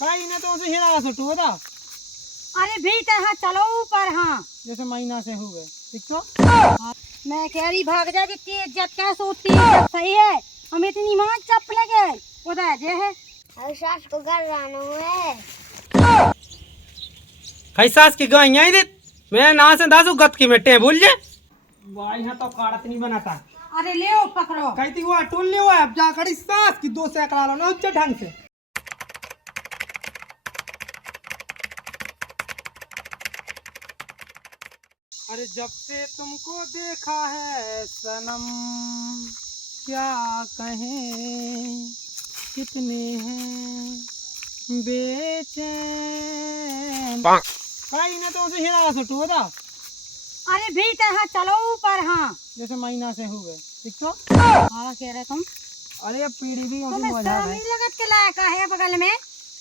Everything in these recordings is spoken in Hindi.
कहीं ना तो उसे हिला सुटू बता। अरे भीतर हाँ चलो ऊपर हाँ जैसे महीना से हुए ठीक तो मैं कह रही भाग जा जितनी इज्जत कैसे उतनी इज्जत सही है। हम इतनी मां चप लगे उधर जे है अरे सास को घर जाना है। कई सास की गाय आई दे मैं ना से दासू गत की मिट्टे भूल जे भाई यहाँ तो काड़त नहीं बनाता। अरे ले ओ पकड़ो कहती हुआ टोल ले हुआ अब जा खड़ी सास की दो से करा लो ना उच्च ढंग से। अरे जब से तुमको देखा है सनम क्या कहें कितने हैं बेचैन कहीं ना तो उसे हिला सुटू बता। अरे भीतर हाँ चलो ऊपर हाँ जैसे महीना से हुए ठीक तो हाँ कह रहे तुम अरे अब पीढ़ी भी उसे तुम्हें मजा शर्म है नहीं लगत के लायक है बगल में।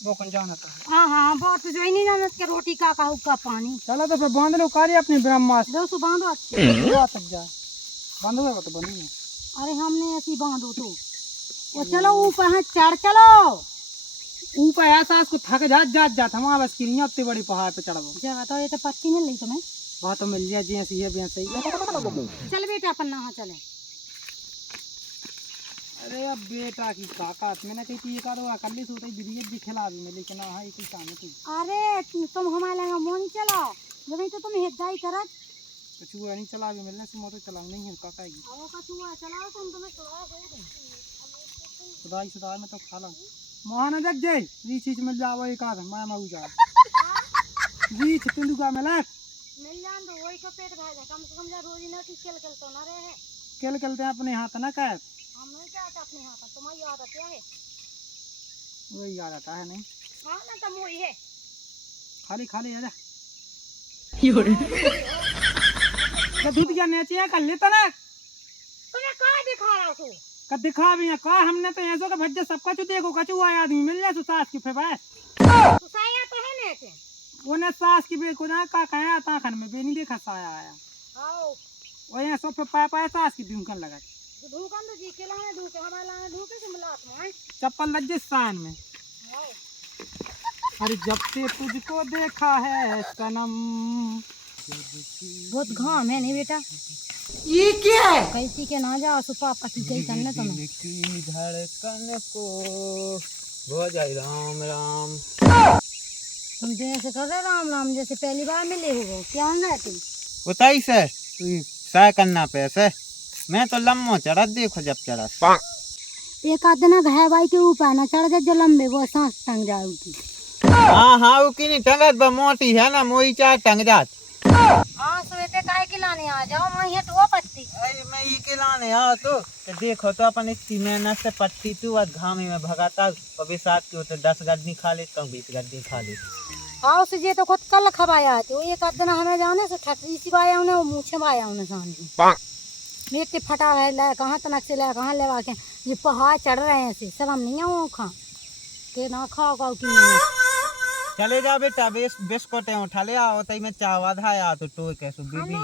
वो कौन जाना था। हाँ हाँ बहुत जो ही नहीं जानत के रोटी का हुक्का पानी चलो तो फिर बांध लो कार्य अपनी ब्रह्मास्त्र दो सु बांधो अच्छे तक जाए बांधोगे तो बंधेंगे। अरे हमने ऐसी बांधो तो वो चलो ऊपर हाँ चढ़ चलो ऊपर ऐसा उसको थक जात हम बस की नहीं उतनी बड़ी पहाड़ पे चढ़ो जगह तो ये तो पत्ती मिल रही तुम्हें वहाँ तो मिल जाए जी ऐसी है सही। चल बेटा अपन नहा चले। अरे अब बेटा की काका मैंने कही थी एक आधो कर ली सोते दीदी भी खिला भी मैं लेकिन हाँ ये कोई काम है तू अरे तुम हमारे लगा मोनी चलो जब तो तुम हिदाई करत कछुआ नहीं चला भी मिलने से मोटर चलाऊ नहीं है काका की आओ कछुआ चलाओ तुम तुम्हें चलाओ दे खुदाई सुधार में तो खा लो महान जग जाए ये चीज मिल जाओ एक आध मैं मऊ जा जी छिंदू का मिला मिल जान दो वही का पेट भर जाए कम से कम जा रोज ना कि खेल खेल तो ना रहे खेल खेलते हैं अपने हाथ ना कह हम नहीं चाहते अपने हाथ तुम्हारी आदत क्या है वही याद आता है नहीं हाँ ना तुम वही है खाली खाली है तो दूध क्या नेचे कर लेता ना तुम्हें कहाँ दिखा रहा तू का दिखा भी है का हमने तो ऐसो का भज्जे सब कछु देखो कछु आया आदमी मिल जाए तो सास की फिर तू साया तो है ने थे वो ने सास की बे को ना का कहा आता खन में बे नहीं देखा साया आया आओ वो यहाँ सब पे पाया पाया सास की धुनकन लगा धूकन तो जी के लाने धूके हमारे लाने धूके से मिलात में चप्पल लग गई सान में। आओ अरे जब से तुझको देखा है सनम बहुत घाम है नहीं बेटा ये क्या है कैसी के ना जाओ सुपा पति कही करने तुम्हें धड़कन को हो जाए राम राम। तुम जैसे कर रहे राम राम जैसे पहली बार मिले हो क्या है तुम बताई से सह करना पे से मैं तो लम्बो चढ़ा देखो जब चढ़ा एक आध ना घाय भाई के ऊपर ना चढ़ जाए जो लंबे वो सांस टंग जाऊगी। हाँ वो की नहीं टंगत बा मोटी है ना मोई चार टंग जात। हाँ सुबह काय के लाने आ जाओ मैं ये तो पत्ती अरे मैं ये के लाने आ तो देखो तो अपन इतनी मेहनत से पट्टी तू और घामी में भगाता कभी साथ के तो 10 गड्डी खा लेता हूँ 20 गड्डी खा लेता हाँ उसे ये तो खुद कल खवाया तो एक आध दिन हमें जाने से ठटरी सी बाया उन्हें मुँछे बाया उन्हें सामने मेरे फटा है ले कहाँ तनक से ले कहाँ लेवा के ये पहाड़ चढ़ रहे हैं ऐसे शर्म नहीं है खा के ना खाओ खाओ की चले जा बेटा बिस्कुट उठा ले आओ तई में चाव आधा या तो टोय के सो बीबी जा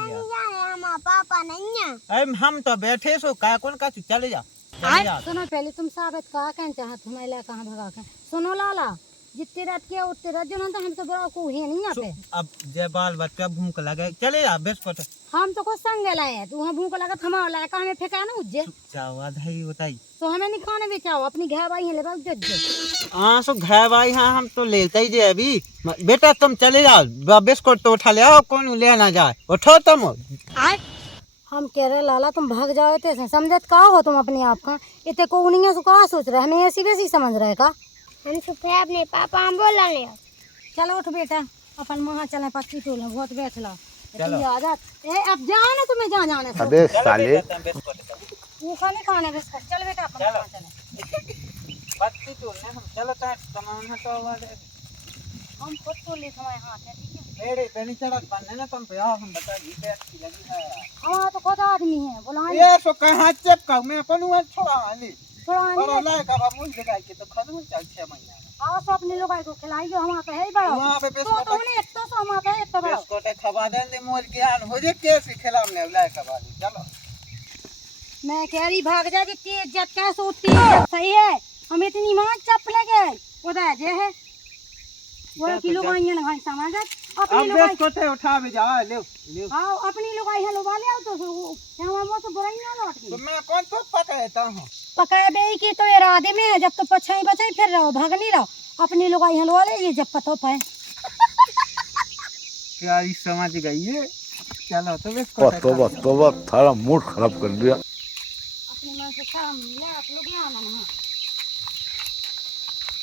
हमारा पापा नहीं है। अरे हम तो बैठे सो का कौन का चले जा चले जा। सुनो पहले तुम साबित कहा कह चाहत हमारे कहाँ भगा के सुनो लाला जितने रात के उतने रात जो ना तो हमसे बड़ा को है नहीं यहाँ पे अब जे बाल बच्चा भूख लगे चले जा बिस्कुट हम तो कुछ संग लाए हैं तू वहाँ भूख लगा हमारा लाया कहाँ में फेंका ना उज्जे चाव आधा ही बताई तो हमें नहीं खाने भी चाहो अपनी घर भाई है ले बाग जज हाँ सो घर भाई हाँ हम तो लेते ही जे अभी बेटा तुम चले जाओ बिस्कुट तो उठा ले आओ कौन लेना जाए उठो तुम हम कह रहे लाला तुम भाग जाओ इतने समझत का हो तुम अपने आप का इतने को नहीं है का सोच रहे हमें ऐसी वैसी समझ रहे का हम सुबह अपने पापा हम बोला ले चलो उठ बेटा अपन वहाँ चले पत्ती टोले बहुत बैठ ला चलो। अब जाओ ना तुम्हें जहाँ जाने से अबे साले भूखा नहीं खाने बिस्कुट चल बेटा अपन चलो। वहाँ चले पत्ती तोड़ने हम चलता है कमाना तो वाले हम खुद तो ले हमारे हाथ है ठीक है मेरे पेनी चढ़त बनने ना तुम पे आओ हम बता दी पे अच्छी लगी है हमारा तो खुद आदमी है बुला ये सो कहां चिपका मैं अपन वहां छोड़ा ली थोड़ा और लाए का मुझ जगह के तो खत्म चल 6 महीना आओ सब अपने लोग को खिलाई जो हमारा तो है ही बड़ा वहां पे तो बिस्कुट उन्हें एक तो हमारा तो है इतना बड़ा बिस्कुट खवा देंगे मोर ज्ञान हो जे कैसे खिलाने लाए खवा दी चलो मैं कह रही भाग जा जितनी इज्जत कैसे उतनी इज्जत सही है हम इतनी मां चप लगे उधर जे है वो किलो का ये भाई समझ अपनी अब लोग देख कोते उठा भी जा ले ले। आओ अपनी लोग आई हेलो वाले आओ तो वो तो बुराई ना लौट तो गई मैं कौन तो पकड़ता हूँ। पकाए बे की तो इरादे में है, जब तो पछाई बचाई फिर रहो भाग नहीं रहो अपनी लोग आई हेलो वाले ये जब पतो पाए क्या ये समझ गई है। चलो तो बस तोबा तोबा थारा मूड खराब कर दिया। अपने मन से शर्म नहीं है, आप लोग यहाँ नहीं है।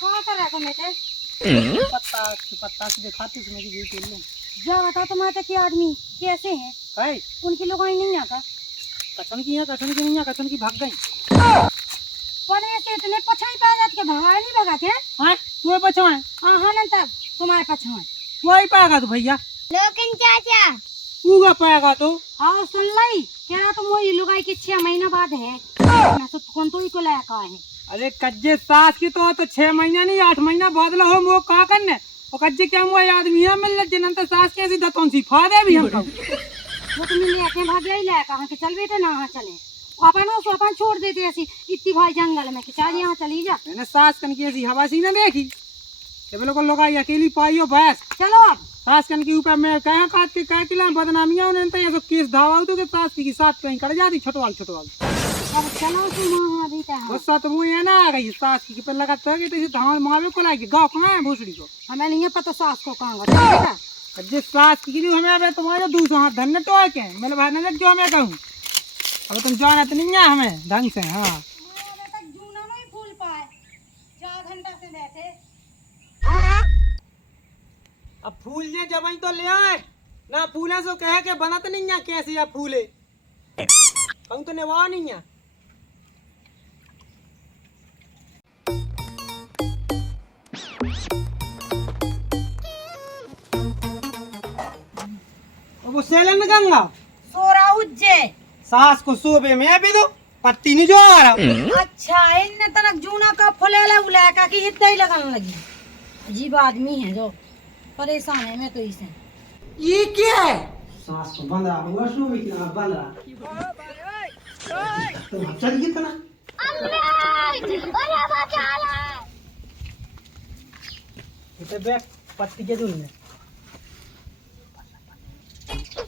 क्या कर रहा था बेटे? पत्ता से दिखाती हूँ मेरी जी तेल में। जा बता तुम्हारे के आदमी कैसे हैं? भाई उनकी लोग आई नहीं आता कछन की है, कछन की नहीं है, कछन की भाग गई। पर ऐसे इतने पछाई पा जात के भगा नहीं भगाते हैं? हाँ तू पछवाए हाँ हाँ ना तब तुम्हारे पछाई तू ही पाएगा तो भैया लेकिन चाचा तू पाएगा तो। हाँ सुन लाई कह रहा तुम वही लुगाई के 6 महीना बाद है मैं तो कौन तो ही को लाया है। अरे कज्जे सास की तो 6 महीना नहीं 8 महीना बाद लो हम वो का करने और कज्जे क्या हुआ आदमी है मिल जिन तो सास कैसी दतों सी फादे भी हम वो तुम लेके भाग गई लाया कहाँ के चल बेटे ना हाँ चले अपन उसको अपन छोड़ देते ऐसी इतनी भाई जंगल में कि चल यहाँ चली जा। मैंने सास कन की ऐसी हवा सी ना देखी जब लोग अकेली पाई हो बस। चलो अब सास कन के ऊपर मैं कहा काट के कह किला बदनामियां उन्हें तो ये तो केस धावा तो के सास की साथ कहीं कर जाती छोटवाल छोटवाल अब चलो तुम वहाँ भी था गुस्सा तो मुझे ना आ गई सास की पे लगा तो कि धान मावे को लाएगी गाँव कहाँ है भूसड़ी को हमें नहीं है पता सास को कहाँ गया जिस सास की हमें अब तुम्हारे दूसरा हाथ धन्य टोए के मेरे भाई ने जो मैं कहूँ अब तुम जाना तो नहीं है हमें ढंग से। हाँ फूल पाए 4 घंटा से बैठे अब फूल ने जब तो ले आए ना फूले सो कहे के बनत नहीं है कैसे या फूले कहूँ तो नेवा नहीं है। वो सेलन गंगा सोरा उज्जे सास को सोबे में भी दो पत्ती नहीं जो आ रहा। अच्छा इनने तनक जूना का फुलेला उलाका की हित ही लगाने लगी। अजीब आदमी है जो परेशान है मैं तो इसे। ये क्या है सास को बंद रहा हुआ शो भी क्या बंद रहा तो चल गई तना इसे बैठ पत्ती के दूर में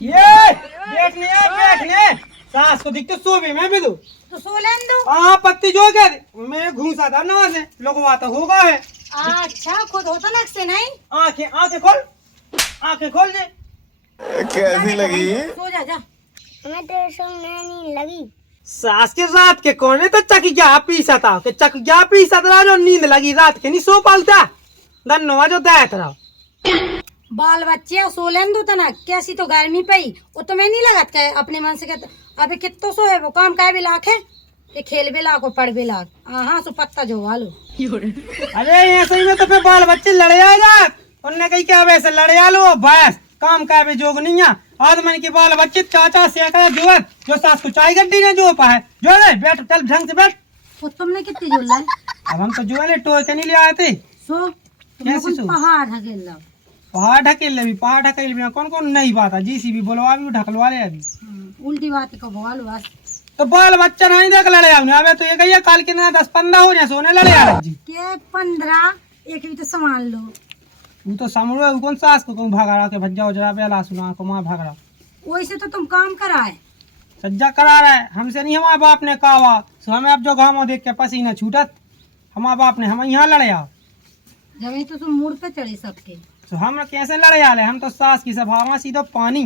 ये देखने सास को दिखते सोबे में भी दो तो सोलन दो। हाँ पत्ती जो क्या मैं घूसा था ना से लोगवा तो होगा है। अच्छा खुद होता नक से नहीं आंखें खोल दे कैसी लगी? सो जा जा हमें तो सोने नहीं लगी। सास के रात के कोने तो चक गया पीसा था कि चक गया पीसा था जो नींद लगी रात के नहीं सो पालता धन्यवाद जो दायत रहा बाल बच्चे सोलन दो तना कैसी तो गर्मी पई वो तो मैं नहीं लगत के अपने मन से कहते अबे कितो सो है वो काम काय भी लाख है ये खेल भी लाख और पढ़ भी लाख। हाँ सो पत्ता जो वालो अरे ऐसे ही में तो फिर बाल बच्चे लड़े आ जा उनने कही क्या वैसे लड़े आ लो बस काम का भी जोग नहीं है आदमी के बाल बच्चे चाचा से जो सास को चाय गड्डी ने जो पाए जो ले बैठ चल ढंग से बैठ। वो तुमने कितनी जोड़ लाई? अब हम तो जो है टोए के नहीं ले आए थे सो कैसे सो पहाड़ ढकेल लो पहाड़ ढकेल ले पहाड़ ढकेल भी कौन कौन नहीं बात है जीसीबी बोलवा भी ढकलवा ले अभी उल्टी बात को बोल बस। तो बाल बच्चा नहीं देख लड़े अब तो ये कहिए काल के ना 10-15 हो जाए सोने लड़े आ जी के 15 एक भी तो संभाल लो वो तो समझो कौन सास को कहूँ भागा रहा के भज्जा हो जरा बेला सुना को माँ भाग रहा वैसे तो तुम काम कराए सज्जा करा रहा है हमसे नहीं हमारे बाप ने कहा सो हमें अब जो गाँव देख के पसीना छूटत हमारे बाप ने हम यहाँ लड़े आओ जब तो तुम मुड़ पे चढ़े सबके तो हम कैसे लड़े आ रहे हम तो सास की सभा सीधो पानी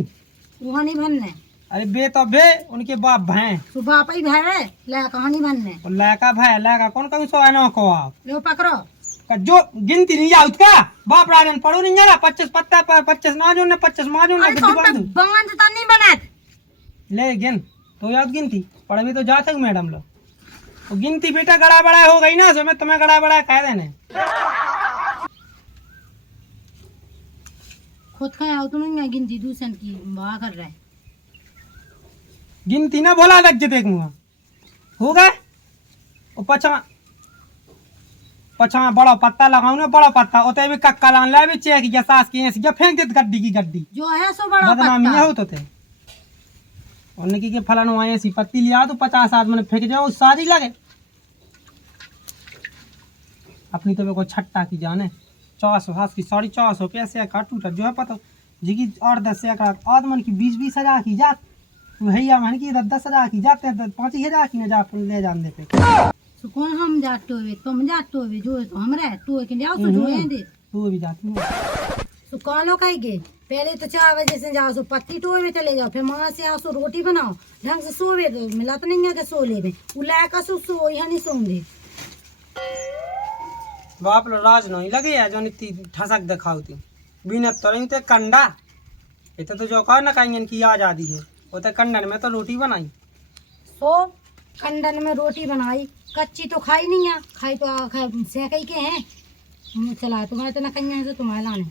वहाँ नहीं बनने अरे बे तो बे उनके बाप भय सुबह पे ही भय ला कहानी बनने और लैका भय लैका कौन कहूँ सो है ना को आप लो पकड़ो जो गिनती नहीं जाओ उसका बाप राजन पढ़ो नहीं जाना 25 पत्ता पर 25 माजो ने 25 माजो ने अरे तो बांध तो नहीं बनत ले गिन तो याद गिनती पढ़ भी तो जा तक मैडम लो तो गिनती बेटा गड़ा बड़ा हो गई ना सो मैं तुम्हें गड़ा बड़ा कह देने खुद का आओ तुम नहीं गिनती दूसरे की वाह कर रहा है गिनती ना बोला लग देख मुँह हो गए और पछा बड़ा पत्ता लगाऊ ना बड़ा पत्ता ओते भी कक्का लान ले भी चेक या सास की ऐसी या फेंक देत गड्डी की गड्डी जो है सो बड़ा बदनामी पत्ता हो तो थे उन्होंने की के फलानो आए ऐसी पत्ती लिया तो 50 आदमी फेंक जाओ सारी लगे अपनी तो को छट्टा की जाने 400 हाथ की 450 पैसे काटू जो है पता जी की 8-10 का आदमन की 20-20 हजार की जात भैया मन की 10 हजार की जाते हैं 5,000 की न जा ले जान देते सो कौन हम जाते हुए तुम जाते हुए जो तो हम रहे तो के लिया सो जो है दे तू भी जाती है सो कौन कहेंगे पहले तो 4 बजे से जाओ सो पत्ती टोए में चले जाओ फिर वहां से आओ सो रोटी बनाओ ढंग से सोवे दो मिला तो नहीं है कि सो ले में उला का सो यहाँ नहीं सोंगे बाप लो राज नहीं लगे है जो नित्ती ठसक दिखावती बिना तो नहीं ते कंडा इतना तो जो कहा ना कहीं की आजादी है वो तो कंडन में तो रोटी बनाई सो कंडन में रोटी बनाई कच्ची तो खाई नहीं है खाई तो सेकई के हैं मुँह चला तुम्हारे तो न कहीं से तुम्हारे लाने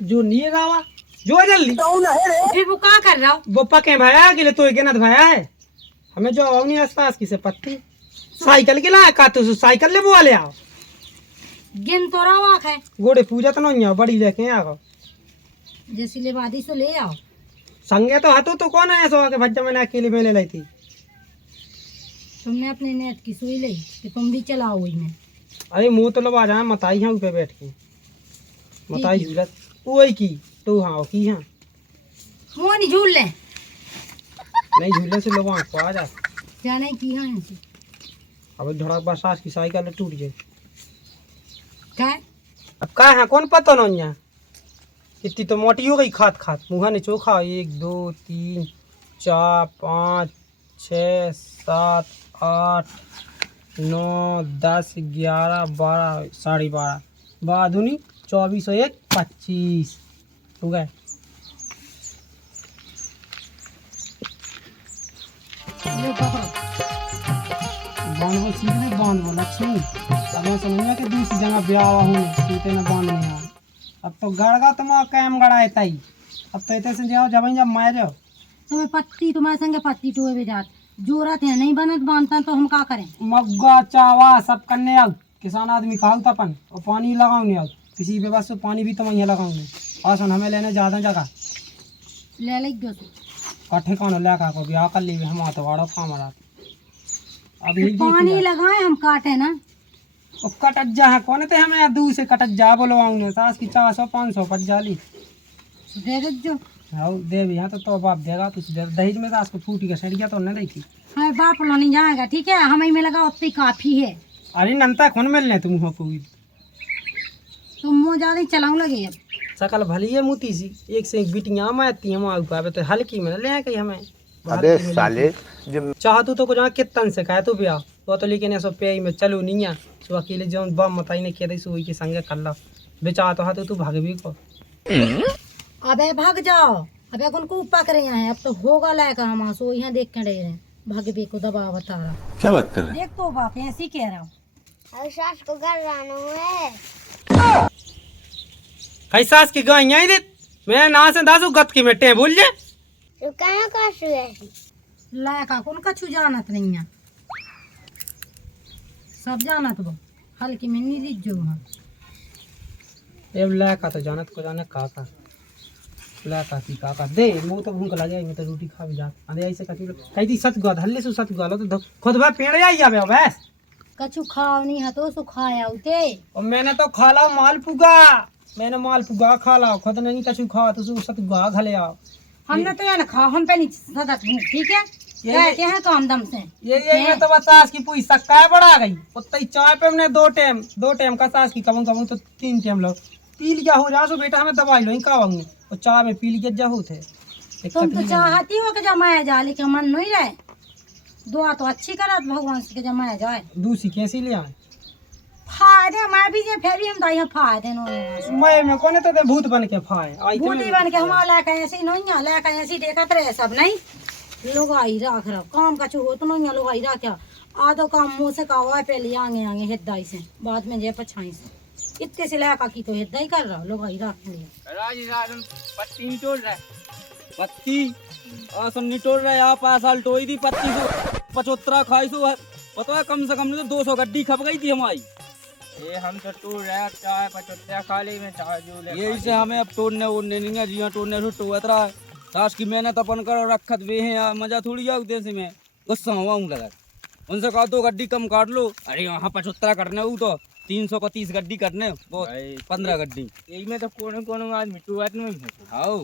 जो नहीं रावा जो जल्दी फिर वो क्या कर रहा हो वो पके भाया के लिए तो एक ना भाया है हमें जो आवनी आसपास की से पत्ती साइकिल के लाया का तो साइकिल ले बुआ ले आओ गिन तो रहा है गोड़े पूजा तो नहीं आओ बड़ी लेके आओ जैसी लेवादी सो ले आओ संगे तो हाथों तो कौन है सो के भज्जा मैंने अकेले में ले लाई थी तुमने अपने नेत की सुई ली कि तुम भी चलाओ में अरे मुंह तो लगा जाए मताई है ऊपर बैठ के मताई झूलत वही की तो हाँ की हाँ मुँह नहीं झूल ले नहीं झूलने से लोग को आ जा जाने की हाँ ऐसी अब धड़क बरसात की साइकिल टूट जाए क्या अब का है कौन पता नहीं है इतनी तो मोटी हो गई खात खात मुँह ने चोखा 1 2 3 4 5 6 7 8 9 10 11 12 12.5 बाधुनी 24 और 1 25 हो गए ले पकड़ो बांध वो सीधे बांध वो लक्ष्मी अब मैं समझ में कि दूसरी जगह ब्याह हुआ हूँ सीधे में बांध नहीं हुआ अब तो गड़गा तुम कैम गड़ाए ताई अब तो इतने से जाओ जब मैं जाओ तुम्हें पत्ती तुम्हारे संगे पत्ती टोए में जात जोरत है नहीं बनत बांधता तो हम क्या करें मग्गा चावा सब करने आओ किसान आदमी खाओ तपन और पानी लगाओ नहीं आओ किसी पे बस पानी भी तो मैं लगाऊंगे और सुन हमें लेने ज़्यादा जगह ले ले दो कट्ठे कौन ले का को ब्याह कर ली हम तो वाड़ो खा मरा अब नहीं पानी लगाए हम काटे ना और कटज्जा है कौन थे हमें दूर से कटज्जा बोलवाऊंगे सास की 400-500 पट जाली दे दे जो हाँ दे भी यहाँ तो बाप देगा तुझ दहेज में सास को फूटी का सड़िया तो नहीं देखी हाँ बाप लो नहीं जाएगा ठीक है हमें में लगा उतनी काफी है अरे नंता कौन मिलने तुम हो कोई तुम मुँह ज्यादा ही चलाऊ लगे अब सकल भली है मोती सी एक से एक बिटियाँ में आती हम आगे तो हल्की में ले कहीं हमें अबे साले जब चाहतू तो जहाँ कितन से कहे तू ब्याह वो तो लेकिन ऐसा पे में चलो नहीं है सो अकेले जो बम मताई ने किया सो के संगे कर ला बेचा तो हाथ तू भाग भी को अबे भाग जाओ अबे कौन को ऊपर करे यहाँ है अब तो होगा लायका हम सो यहाँ देख के रह रहे हैं भाग बे को दबा बता रहा क्या बात कर रहे देख तो बाप ऐसे ही कह रहा हूँ और सास को घर लाना है कई सास की गाय यहीं दे मैं ना से दासू गत की मिट्टे भूल जाए तो कहाँ का ऐसी लायका कौन कछु जानत नहीं है सब जानत वो हल्की में नहीं रिज जो हाँ ये लाका तो जानत को जाने काका लाका की काका दे मुंह तो भूख लगे मैं तो रोटी खा भी जा अरे ऐसे कही थी सच गद हल्ले से सच गलो तो खुद भाई पेड़ आई जावे बस कछु खाओ नहीं है तो सो खाया उते और मैंने तो खा ला माल पुगा मैंने माल पुगा खा ला खुद नहीं कछु खा तो सच गा घले आओ हमने तो यार खा हम पे नहीं सदक भूख ठीक है कहते हैं काम दम से ये में तो बस सास की पूरी सक्का बढ़ा गई उतनी चाय पे हमने दो टाइम का सास की कम तो 3 टाइम लो पी लिया हो जा सो बेटा हमें दवाई लो ही खावाऊंगे और चाय में पी लिया जा होते तुम तो चाहती हो कि जमाया जाए लेकिन मन नहीं रहे दुआ तो अच्छी करत भगवान से कि जमाया जाए दूसरी कैसी ले आए फायदे मैं भी जे फेरी हम दाई फायदे नो मैं कोने तो भूत बन के फाए आई तो बूटी बन के हमारा लाके ऐसे नहीं है लाके ऐसे देखत रहे सब नहीं लोग आई राख रहा काम का हो तो नहीं लोग आई राख आधो काम मुंह से कावा पहले आगे आगे हिदाई से बाद में जे पछाई से इतने से लाका की तो हिदाई कर रहा लोग आई राख लिया पत्ती निटोड़ रहा है पत्ती आसन निटोड़ रहा है आप साल टोई दी पत्ती को 75 खाई सो पता है कम से कम तो 200 गड्डी खप गई थी हमारी ये हम तो टूर रहे चाय 75 खाली में चाय जो ले यही से हमें अब तोड़ने ओड़ने नहीं है जिया तोड़ने से टोत रहा है सास की मेहनत अपन करो रखत वे हैं यार मजा थोड़ी आऊ देश में गुस्सा हुआ हूँ लगा उनसे कहा 2 गड्डी कम काट लो अरे यहाँ 75 करने हूँ तो 300 को 30 गड्डी करने वो भाई 15 गड्डी यही में तो कोनो आज मिट्टू बात नहीं है आओ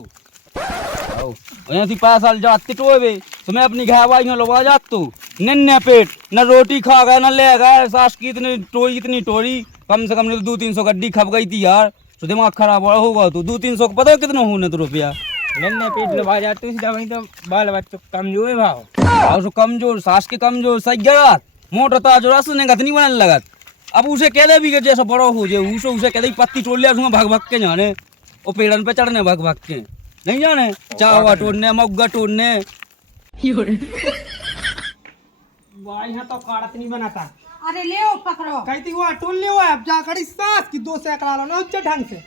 आओ यहाँ थी पैसा जाते टोए तो मैं अपनी घावाई लगा जात तू नन्हे पेट न रोटी खा गए न ले गए सास की इतनी टोरी कम से कम ने तो 200-300 गड्डी खप गई थी यार तो दिमाग खराब होगा तू 200-300 को पता है कितना होने तो रुपया नन्हे पेट लगा जाते इस दवाई तो बाल बच्चों कमजोर है भाव और कमजोर सास के कमजोर सही गया मोटा ताज रास्ते गतनी बनने लगत अब उसे कह दे भी कि जैसा बड़ा हो जाए उसे कह दे पत्ती तोड़ लिया भग भग के जाने वो पेड़न पे चढ़ने भग भग के नहीं जाने चावा तोड़ने मग्गा तोड़ने वाह यहाँ तो काड़त नहीं बनाता अरे ले ओ पकड़ो कहती हुआ टोल ले हुआ अब जा कड़ी सास की 2 सैकड़ा लो ना उच्च ढंग से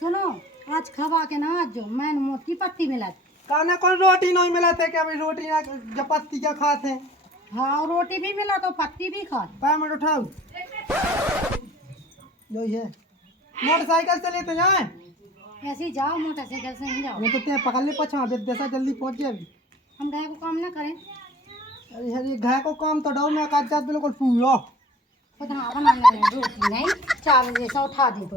सुनो आज खवा के ना आज जो मैंने मोटी पत्ती मिला कहना कौन रोटी नहीं मिला थे क्या भाई रोटी ना जब पत्ती क्या खाते हैं हाँ और रोटी भी मिला तो पत्ती भी खा पैमेंट उठाओ जो ये मोटरसाइकिल से लेते जाए ऐसे ही जाओ मोटरसाइकिल से नहीं जाओ वो तो ते पकड़ ले पछा विदेशा जल्दी पहुंच जाए हम गाय को काम ना करें अरे यार ये घाय को काम तो डाउ में कागजात बिल्कुल पूरा खुद हाँ बनाने में रोटी नहीं 4 बजे से उठा दी तो